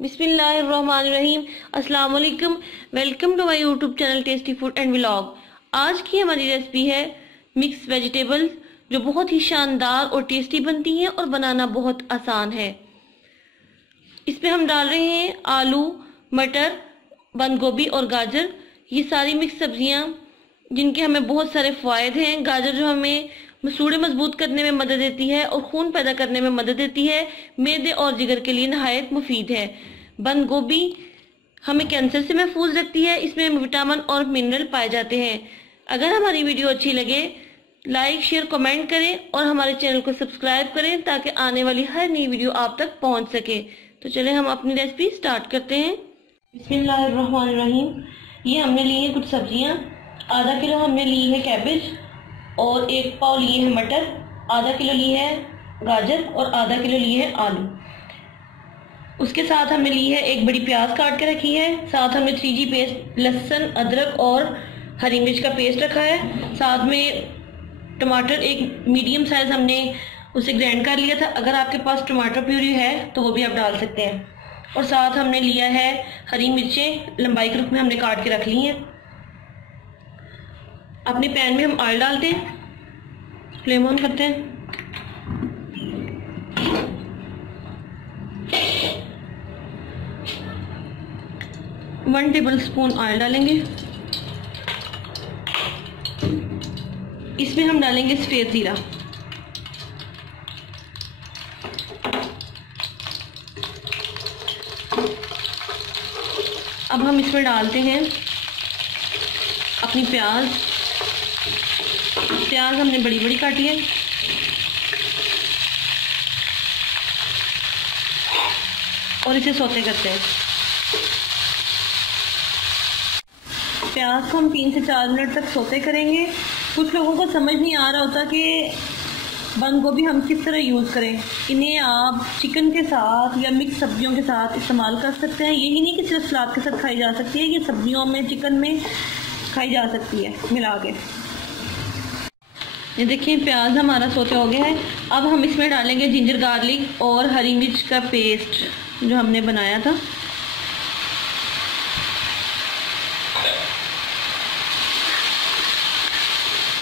बिस्मिल्लाहिर्रहमानिर्रहीम। अस्सलाम वालेकुम। Welcome to my YouTube channel tasty food and vlog. आज की हमारी रेसिपी है मिक्स वेजिटेबल्स, जो बहुत ही शानदार और टेस्टी बनती हैं और बनाना बहुत आसान है। इसमें हम डाल रहे हैं आलू, मटर, बंद गोभी और गाजर। ये सारी मिक्स सब्जियां जिनके हमें बहुत सारे फायदे हैं। गाजर जो हमें मसूड़े मजबूत करने में मदद देती है और खून पैदा करने में मदद देती है। मैदे और जिगर के लिए नहायत मुफीद है। बंद गोभी हमें कैंसर से महफूज रखती है। इसमें विटामिन और मिनरल पाए जाते हैं। अगर हमारी वीडियो अच्छी लगे लाइक, शेयर, कमेंट करें और हमारे चैनल को सब्सक्राइब करें ताकि आने वाली हर नई वीडियो आप तक पहुंच सके। तो चले हम अपनी रेसिपी स्टार्ट करते हैं। बिस्मिल्लाहिर्रहमानिर्रहीम। ये हमने ली है कुछ सब्जियां। आधा किलो हमने ली है कैबेज और 1 पाव लिए है मटर, आधा किलो ली है गाजर और आधा किलो लिए है आलू। उसके साथ हमने ली है एक बड़ी प्याज काट के रखी है। साथ हमने 3G पेस्ट, लहसुन, अदरक और हरी मिर्च का पेस्ट रखा है। साथ में टमाटर एक मीडियम साइज हमने उसे ग्राइंड कर लिया था। अगर आपके पास टमाटर प्यूरी है तो वो भी आप डाल सकते हैं। और साथ हमने लिया है हरी मिर्चें, लंबाई के रूप में हमने काट के रख ली हैं। अपने पैन में हम ऑयल डालते हैं, फ्लेम ऑन करते हैं। वन टेबल स्पून ऑयल डालेंगे। इसमें हम डालेंगे सफेद जीरा। अब हम इसमें डालते हैं अपनी प्याज। प्याज हमने बड़ी बड़ी काटी है। और इसे सौते करते हैं। प्याज को हम 3 से 4 मिनट तक सौते करेंगे। कुछ लोगों को समझ नहीं आ रहा होता कि बंद गोभी हम किस तरह यूज़ करें। इन्हें आप चिकन के साथ या मिक्स सब्जियों के साथ इस्तेमाल कर सकते हैं। यही नहीं कि सिर्फ सलाद के साथ खाई जा सकती है, ये सब्जियों में, चिकन में खाई जा सकती है मिला के। ये देखिए प्याज हमारा सौते हो गया है। अब हम इसमें डालेंगे जिंजर गार्लिक और हरी मिर्च का पेस्ट जो हमने बनाया था।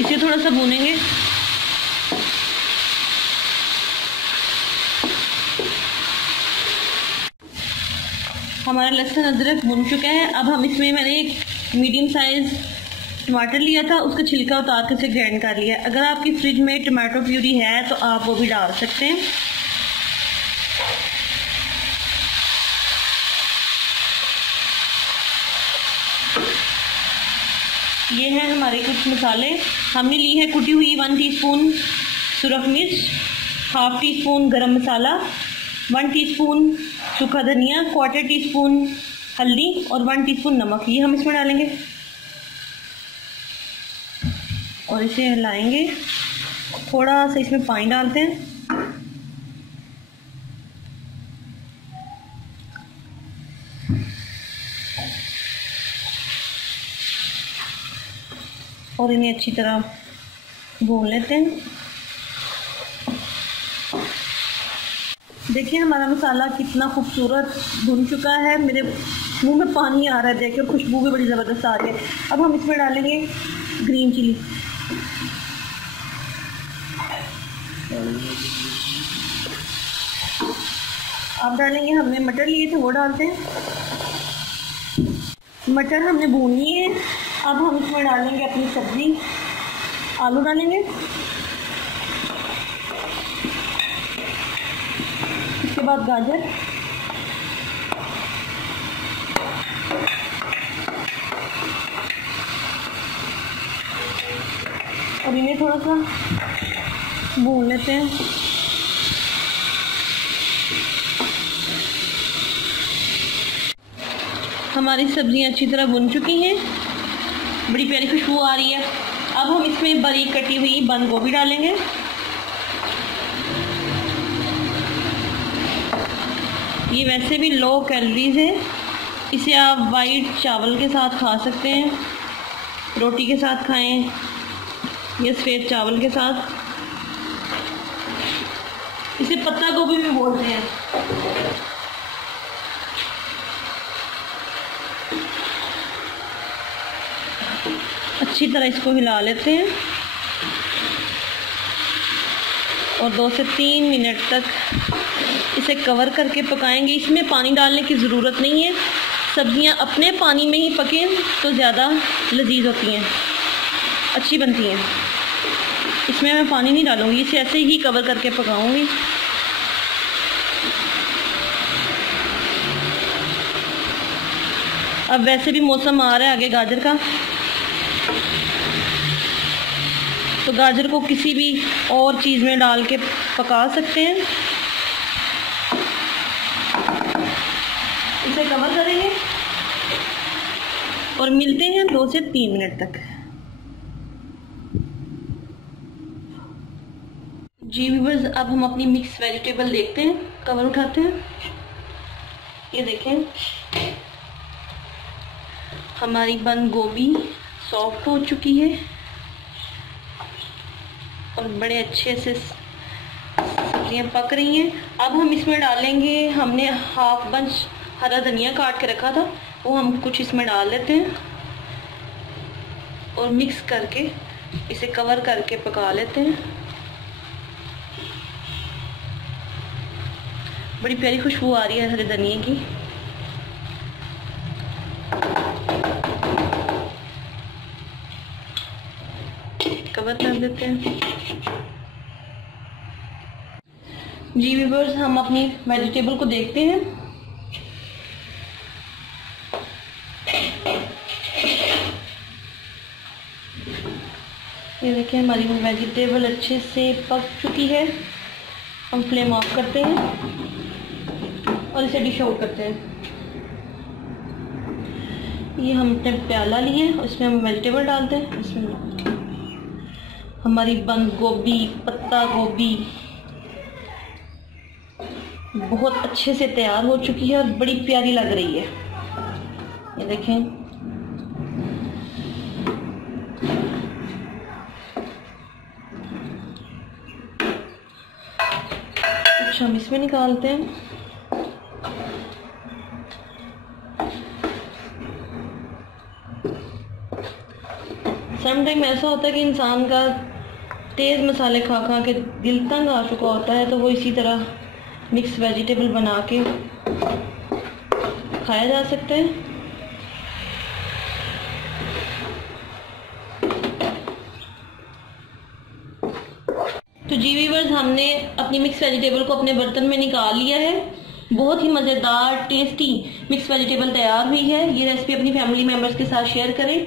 इसे थोड़ा सा भूनेंगे। हमारा लहसुन अदरक भुन चुका है। अब हम इसमें, मैंने एक मीडियम साइज टमाटर लिया था, उसका छिलका उतार के उसे ग्राइंड कर लिया है। अगर आपकी फ्रिज में टमाटो प्यूरी है तो आप वो भी डाल सकते हैं। ये है हमारे कुछ मसाले। हमने ली है कुटी हुई 1 टीस्पून सुरख मिर्च, हाफ टी स्पून गरम मसाला, 1 टीस्पून सूखा धनिया, 1/4 टीस्पून हल्दी और 1 टीस्पून नमक। ये हम इसमें डालेंगे और इसे हिलाएंगे। थोड़ा सा इसमें पानी डालते हैं। और इन्हें अच्छी तरह भून लेते हैं। देखिए हमारा मसाला कितना खूबसूरत भुन चुका है। मेरे मुंह में पानी आ रहा है देखिए, खुशबू भी बड़ी ज़बरदस्त आ रही है। अब हम इसमें डालेंगे ग्रीन चिली। अब डालेंगे, हमने मटर लिए थे वो डालते हैं। मटर हमने भून लिए हैं। अब हम इसमें डालेंगे अपनी सब्जी। आलू डालेंगे, इसके बाद गाजर, और इन्हें थोड़ा सा भून लेते हैं। हमारी सब्जियां अच्छी तरह भुन चुकी हैं, बड़ी प्यारी खुशबू आ रही है। अब हम इसमें बारीक कटी हुई बंद गोभी डालेंगे। ये वैसे भी लो कैलोरीज है। इसे आप वाइट चावल के साथ खा सकते हैं, रोटी के साथ खाएं या सफ़ेद चावल के साथ। इसे पत्ता गोभी भी बोलते हैं। अच्छी तरह इसको हिला लेते हैं और 2 से 3 मिनट तक इसे कवर करके पकाएंगे। इसमें पानी डालने की ज़रूरत नहीं है, सब्जियां अपने पानी में ही पकें तो ज़्यादा लजीज होती हैं, अच्छी बनती हैं। इसमें मैं पानी नहीं डालूंगी, इसे ऐसे ही कवर करके पकाऊंगी। अब वैसे भी मौसम आ रहा है आगे गाजर का, तो गाजर को किसी भी और चीज़ में डाल के पका सकते हैं। इसे कवर करेंगे और मिलते हैं 2 से 3 मिनट तक। जी व्यूअर्स, अब हम अपनी मिक्स वेजिटेबल देखते हैं, कवर उठाते हैं। ये देखें, हमारी बंद गोभी सॉफ्ट हो चुकी है और बड़े अच्छे से सब्जियां पक रही हैं। अब हम इसमें डालेंगे, हमने हाफ बंच हरा धनिया काट के रखा था, वो हम कुछ इसमें डाल देते हैं और मिक्स करके इसे कवर करके पका लेते हैं। बड़ी प्यारी खुशबू आ रही है हरे धनिए की। कवर कर देते हैं। जी व्यूअर्स, हम अपनी वेजिटेबल को देखते हैं। ये देखिए, हमारी वेजिटेबल अच्छे से पक चुकी है। हम फ्लेम ऑफ करते हैं और इसे डिश आउट करते हैं। ये हमने प्याला लिए, इसमें हम वेजिटेबल डालते हैं। इसमें हमारी बंद गोभी, पत्ता गोभी बहुत अच्छे से तैयार हो चुकी है और बड़ी प्यारी लग रही है। ये देखें, कुछ हम इसमें निकालते हैं। सम टाइम ऐसा होता है कि इंसान का तेज़ मसाले खा खा के दिल तंग आ चुका होता है, तो वो इसी तरह मिक्स वेजिटेबल बना के खाया जा सकता है। तो जी व्यूअर्स, हमने अपनी मिक्स वेजिटेबल को अपने बर्तन में निकाल लिया है। बहुत ही मज़ेदार टेस्टी मिक्स वेजिटेबल तैयार हुई है। ये रेसिपी अपनी फैमिली मेम्बर्स के साथ शेयर करें।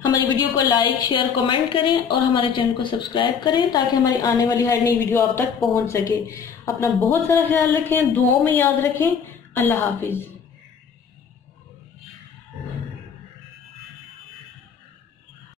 हमारी वीडियो को लाइक, शेयर, कमेंट करें और हमारे चैनल को सब्सक्राइब करें ताकि हमारी आने वाली हर नई वीडियो आप तक पहुंच सके। अपना बहुत सारा ख्याल रखें, दुआओं में याद रखें। अल्लाह हाफिज।